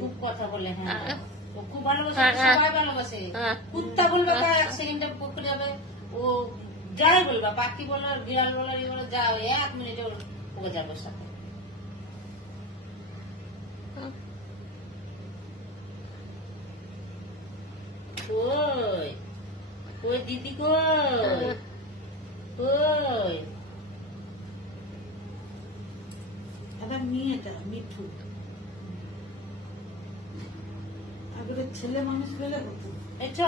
খুব কথা বলে, হ্যাঁ খুব ভালোবাসে, সবাই ভালোবাসে। কুত্তা বলবে এক সেকেন্ডে পকড়ে যাবে, ও যাই বলবা, পাখি বলো, বিড়াল বলো, বলো যাও, 1 মিনিটে ওকে যাবে সাথে। কই কই দিদি, কই কই আবার মেয়েটা মিঠু আগের ছেলে মানুষ পেলে কত। এই চ।